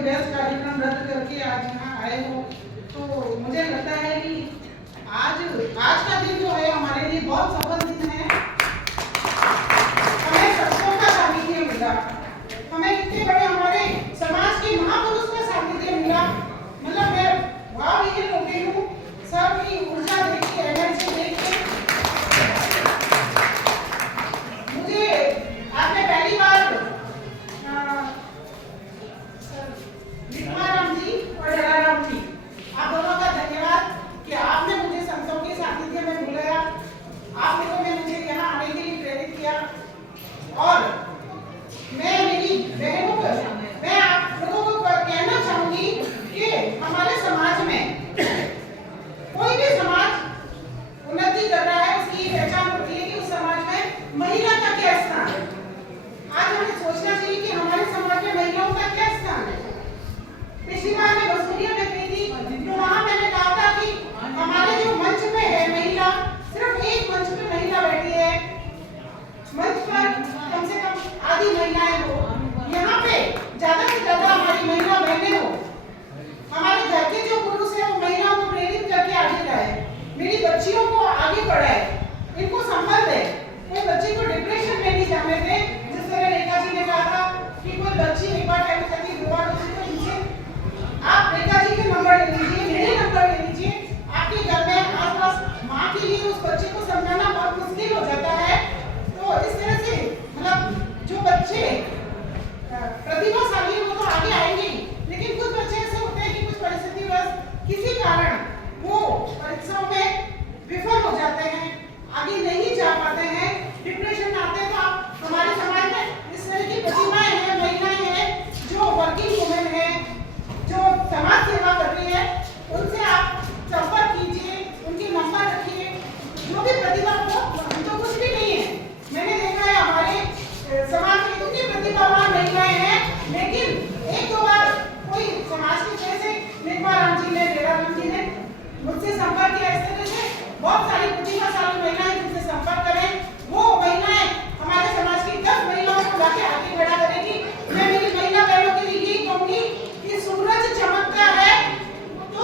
कोई व्यस्त कार्यक्रम रद्द करके आज यहाँ आए हो, तो मुझे लगता है कि आज का दिन जो है हमारे लिए बहुत सफल दिन है। हमें सत्संग का सानिध्य मिला, हमें इतने बड़े हमारे समाज के महापुरुष का सानिध्य मिला। मतलब मैं वाह भी हो गई हूँ सबकी ऊर्जा देख के, एनर्जी देख के। मुझे आपने पहली बार विक्रमाराम जी और जलाराम जी, आप दोनों का धन्यवाद कि आपने मुझे संतों के सानिध्य में बुलाया। आप लोगों ने मुझे यहाँ आने के लिए प्रेरित किया। और मैं मेरी बहनों को, मैं आप लोगों को कहना चाहूंगी कि हमारे समाज में कोई भी समाज उन्नति कर रहा है, उसकी पहचान होती है कि उस समाज में महिला का क्या स्थान है। आज हमें सोचना चाहिए कि हमारे समाज में महिलाओं का क्या स्थान है। पिछली बार मैं बसूरिया में गई थी, तो वहाँ मैंने कहा था कि हमारे जो मंच पे है महिला, सिर्फ एक मंच पे महिला बैठी है, मंच पर कम से कम आधी महिलाएं हो। यहाँ पे ज्यादा से ज्यादा हमारी महिला बहनें हो। हमारे घर के जो पुरुष है वो महिलाओं को प्रेरित करके आगे लाए, मेरी बच्चियों को आगे बढ़ाए, इनको संभल दे, कोई बच्ची को डिप्रेशन में नहीं जाने दे। जिस तरह रेखा जी ने कहा था कि कोई बच्ची एक बार टेलीपैथी दुआ होती तो इनसे आप रेखा जी के नंबर ले लीजिए, मेरे नंबर ले लीजिए। आपके घर में आसपास माँ के लिए उस बच्चे को समझाना बहुत मुश्किल हो जाता है। तो इस तरह से मतलब जो बच्चे प्रतिभाशाली वो तो आगे आएंगे, लेकिन कुछ बच्चे ऐसे होते हैं कि कुछ परिस्थितिवश किसी कारण वो परीक्षाओं में विफल हो जाते हैं, आगे नहीं जा पाते हैं, डिप्रेशन में आते हैं। तो आप हमारे समाज में इस तरह की प्रतिभाएं हैं, महिलाएं हैं जो वर्किंग वुमेन हैं, जो समाज सेवा कर रही है, उनसे आप संपर्क कीजिए, उनके नंबर रखिए। जो भी प्रतिभा हो, हम तो कुछ भी नहीं है। मैंने देखा है हमारे समाज में इतनी प्रतिभावान महिलाएं हैं, लेकिन एक दो बार कोई समाज के जैसे विक्रमाराम जी ने, जलाराम जी ने मुझसे संपर्क किया। इस तरह से बहुत सारी प्रतिभाशाली महिलाएं जिनसे संपर्क करें, वो महिलाएं हमारे समाज की 10 महिलाओं को लाके आगे बढ़ा करेगी। मैं मेरी महिला बहनों के लिए यही कहूंगी कि सूरज चमकता है तो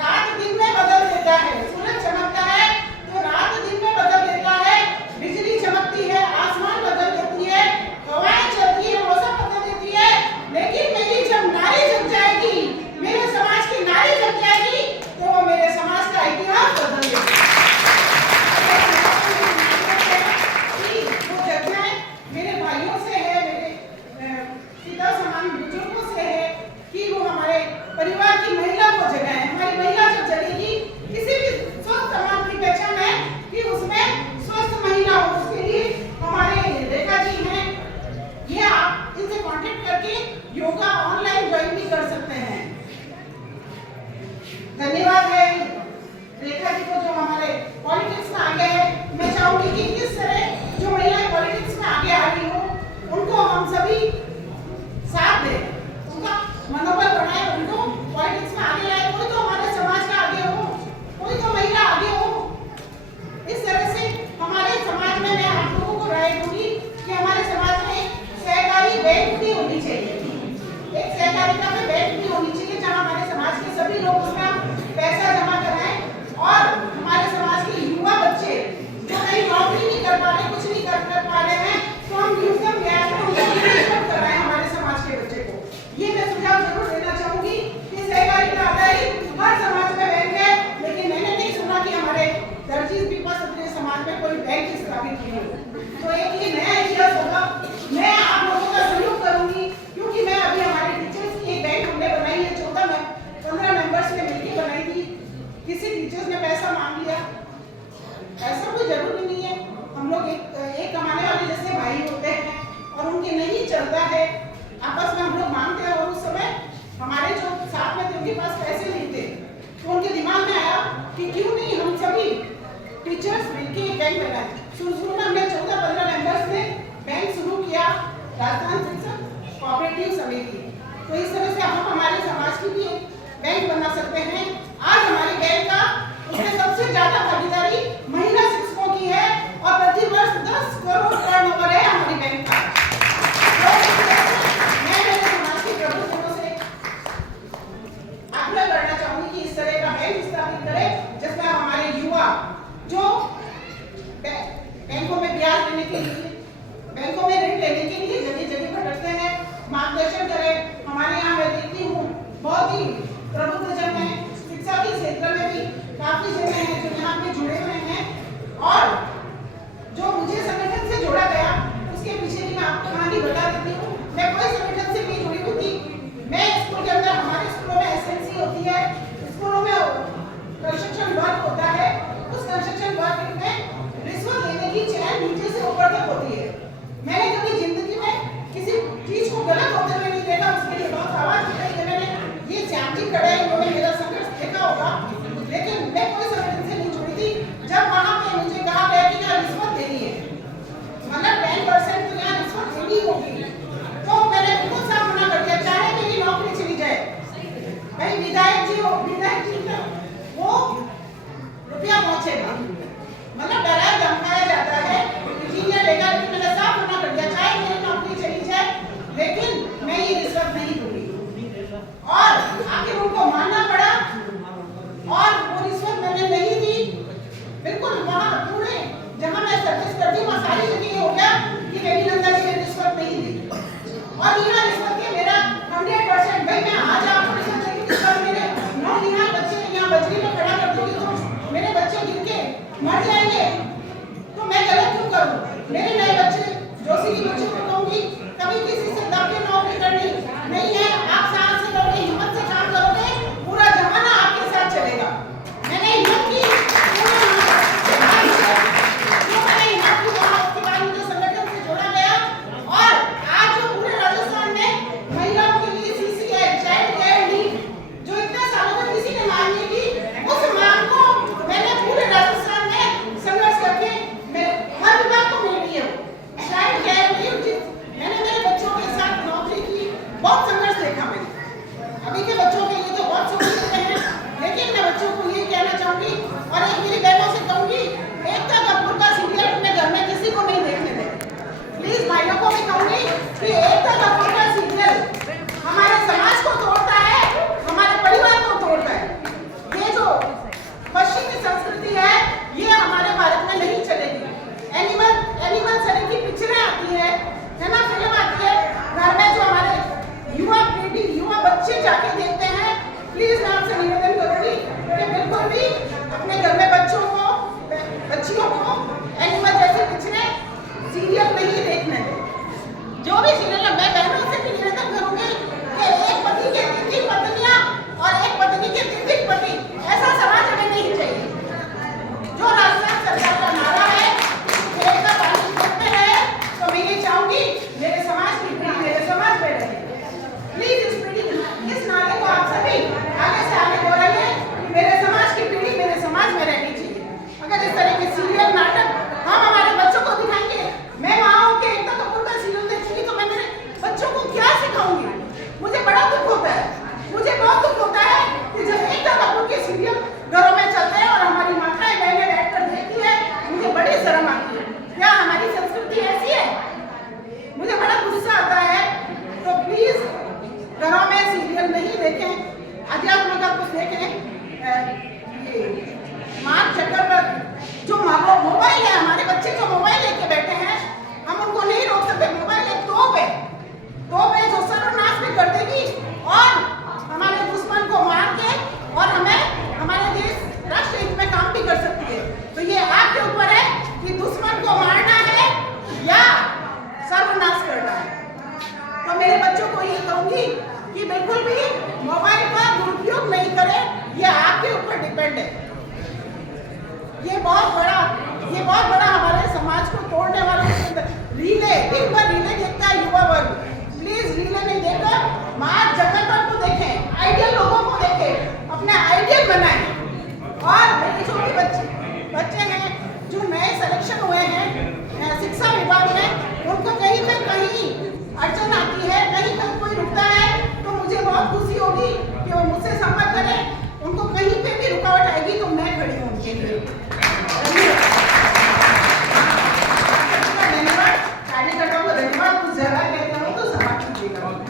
रात दिन में बदल देता है। सूरज चमकता है तो रात दिन में बदल देता है, बिजली चमकती है, आसमान बदल देती है, हवाएं चलती है, मौसम बदल देती है। लेकिन मेरी जब नारी जग जाएगी, मेरे समाज की नारी जग जाएगी, तो वो मेरे समाज का इतिहास बदल देगी। वो जग जाए मेरे भाइयों से है, मेरे पिता समान बुजुर्गों से है कि वो हमारे परिवार की महिला को जगाएं। हमारी महिला जब जगेगी, किसी भी स्वस्थ समाज की पहचान है कि उसमें स्वस्थ महिला हो। उसके लिए हमारे रेखा जी हैं, ये आप इनसे कांटेक्ट करके योगा ऑनलाइन ज्वाइन भी कर सकते हैं। धन्यवाद है रेखा जी को जो हमारे पॉलिटिक्स में आगे है। मैं चाहूंगी कि किस तरह जो महिलाएं पॉलिटिक्स में आगे आ रही हो, उनको हम सभी साथ दें, उनका मनोबल बढ़ाएं, उनको पॉलिटिक्स में आगे लाए। कोई तो हमारे समाज का आगे हो, कोई तो महिला आगे हो। इस तरह से हमारे समाज में मैं आप लोगों को राय दूंगी कि हमारे समाज में सहकारी बैंक भी होनी चाहिए, एक सहकारिता में बैंक भी होनी चाहिए जहाँ हमारे समाज के सभी लोग उसमें पैसा जमा कराएं। और हमारे समाज के युवा बच्चे जो कहीं नौकरी नहीं कर पा रहे, कुछ नहीं कर पा रहे हैं, तो हम म्यूजियम गैस में उनको इन्वेस्टमेंट कराएं हमारे समाज के बच्चे को। ये मैं सुझाव जरूर देना चाहूंगी कि सहकारिता आधारित हर समाज में बैंक है, लेकिन मैंने नहीं सुना कि हमारे दर्जी पीपा सत्रिय समाज में कोई बैंक स्थापित की हो। तो एक ये नया इतिहास होगा। मैं आप लोगों का सहयोग करूंगी, क्योंकि मैं अभी हमारे टीचर्स की एक बैंक हमने बनाई है, 15 मेंबर्स ने मिलकर बनाई थी। किसी टीचर्स ने पैसा मांग लिया, ऐसा कोई जरूरी नहीं है। हम लोग एक कमाने वाले जैसे भाई होते हैं और उनके नहीं चलता है, आपस में हम लोग मांगते हैं। और उस समय हमारे जो साथ में थे उनके पास पैसे नहीं थे, तो उनके दिमाग में आया कि क्यों नहीं हम सभी टीचर्स मिलकर एक बैंक बनाए। शुरू में हमने 14-15 मेंबर्स ने बैंक शुरू किया, राजस्थान शिक्षक कोऑपरेटिव समिति। तो इस तरह से हम हमारे समाज की भी एक बैंक बना सकते हैं। आज हमारी बैंक का उसमें सबसे ज्यादा भागीदारी महिला शिक्षकों की है और प्रति वर्ष 10 करोड़ टर्नओवर है हमारी बैंक का। मैं मेरे समाज के प्रबुद्धों से मार्गदर्शन करें। हमारे यहाँ मैं देखती हूँ बहुत ही प्रबुद्ध जन है, शिक्षा के क्षेत्र में भी काफी जन हैं जो यहाँ पे जुड़े हुए हैं। और जो मुझे संगठन से जोड़ा गया उसके पीछे भी मैं आपको कहानी बता देती हूँ। मैं कोई संगठन से नहीं जुड़ी हुई थी। मैं स्कूल के अंदर, हमारे स्कूलों में एसएनसी होती है, स्कूलों में कंस्ट्रक्शन वर्क होता है। उस कंस्ट्रक्शन वर्क में रिश्वत लेने की चैन नीचे से ऊपर तक होती है। मैंने कभी जिंदगी में किसी चीज को गलत होते हुए नहीं देखा। उसके लिए बहुत आवाज उठाई है मैंने, ये श्याम जी खड़े हैं, इन्होंने मेरा संघर्ष देखा होगा। लेकिन मैं कोई संगठन से नहीं जुड़ी थी। जब वहां पे मुझे कहा गया कि यहाँ रिश्वत देनी है, मतलब 10% तो यहाँ रिश्वत देनी होगी, तो मैंने बिल्कुल साफ मना कर दिया, चाहे मेरी नौकरी चली जाए। भाई विधायक जी तक वो रुपया पहुंचेगा, मतलब डराया धमकाया जाता है, इंजीनियर लेगा। लेकिन मैंने साफ मना कर दिया, चाहे मेरी नौकरी चली जाए, लेकिन मैं ये रिश्वत नहीं दूंगी। और आखिर उनको मानना पड़ा और वो रिश्वत मैंने नहीं दी। बिल्कुल वहां पूरे जहां मैं सर्विस करती हूँ वहां सारी जगह ये हो गया कि बेबी नंदा जी ने रिश्वत नहीं दी। और यहाँ रिश्वत के मेरा 100%, भाई मैं आज आपको रिश्वत देंगी, मेरे 9 यहाँ बच्चे यहाँ बजरी में खड़ा कर दूंगी तो मेरे बच्चे गिर के मर जाएंगे, तो मैं गलत क्यों करूँ? मेरे नए बच्चे जोशी के बच्चों को कहूंगी कभी किसी से दब के नौकरी करनी नहीं है। आप साहस से करोगे, हिम्मत से काम करोगे, पूरा जमाना आपके साथ चलेगा। मैंने हिम्मत की, उसके बाद मुझे संगठन से जोड़ा गया। और आज जो पूरे राजस्थान में महिलाओं के लिए सीसीए, चाइल्ड केयर लीव जो इतने सालों में किसी ने मांग नहीं की, उस मांग को मैंने पूरे राजस्थान में संघर्ष करके मैं हर विभाग को मिल गई हूँ। चाइल्ड केयर लीव मैंने मेरे बच्चों के साथ नौकरी की, बहुत संघर्ष देखा मैंने। अभी के बच्चों के लिए तो बहुत संघर्ष हैं, लेकिन मैं बच्चों को ये कहना चाहूंगी और एक मेरी बहनों से कहूंगी, एकता कपूर का सीरियल अपने घर में किसी को नहीं देखने दें। प्लीज भाइयों को भी कहूंगी कि एकता कपूर का सीरियल हमारे समाज को तोड़ता है, हमारे परिवार को तोड़ता है। ये जो पश्चिमी संस्कृति है ये हमारे भारत में नहीं चलेगी। एनिमल शरीर की पिक्चरें आती है ना, फिल्म आती है घर में, जो हमारे युवा पीढ़ी, युवा बच्चे जाके देखते हैं। प्लीज मैं आपसे निवेदन करूंगी कि बिल्कुल भी अपने घर में बच्चों को, बच्चियों को एनिमल जैसे पिक्चरें, सीरियल नहीं देखने दें। जो भी सीरियल है, मैं बहनों से भी निवेदन करूंगी कि एक पति के 3 पत्नियां और एक पत्नी के 3 पति, ऐसा समाज हमें नहीं चाहिए। जो राजस्थान सरकार का नारा है खेत का पानी खेत में रहे, तो मैं ये चाहूंगी मेरे समाज की पीढ़ी मेरे समाज में रहे। प्लीज इस पीढ़ी, इस नारे को आप सभी आगे से आगे दोहराइए कि मेरे समाज की पीढ़ी मेरे समाज में रहनी चाहिए। अगर इस तरह के सीरियल नाटक हम हमारे बच्चों को दिखाएंगे, मैं माँ के एकता कपूर का सीरियल देखूंगी तो मैं मेरे बच्चों को क्या सिखाऊंगी? मुझे बड़ा दुख होता है, मुझे बहुत दुख होता है कि जब एकता कपूर के सीरियल घरों में चलते हैं और हमारी माताएं बहनें बैठकर देखती है, मुझे बड़ी शर्म आती है। क्या हमारी संस्कृति ऐसी है? मुझे बड़ा गुस्सा आता है। तो प्लीज घरों में सीरियल नहीं देखें, अध्यात्म का कुछ देखें। मार्क जकरबर्ग जो मोबाइल है, हमारे बच्चे जो मोबाइल लेके बैठे हैं, हम उनको नहीं रोक सकते। मोबाइल एक तोप है जो सर्वनाश भी कर देगी और हमारे दुश्मन को मार के और हमें हमारे देश राष्ट्र हित में काम भी कर सकती है। तो ये आपके ऊपर है कि दुश्मन को मारना है या सर्वनाश करना है। तो मेरे बच्चों को ये कहूंगी कि बिल्कुल भी मोबाइल का दुरुपयोग नहीं करें, ये आपके ऊपर डिपेंड है। ये बहुत बड़ा हमारे समाज को तोड़ने वाला रीले, दिन भर रीले देखता है युवा वर्ग। प्लीज रीले नहीं देखकर मार्क जकरबर्ग को देखें, आइडियल लोगों को देखें, अपने आइडियल बनाएं।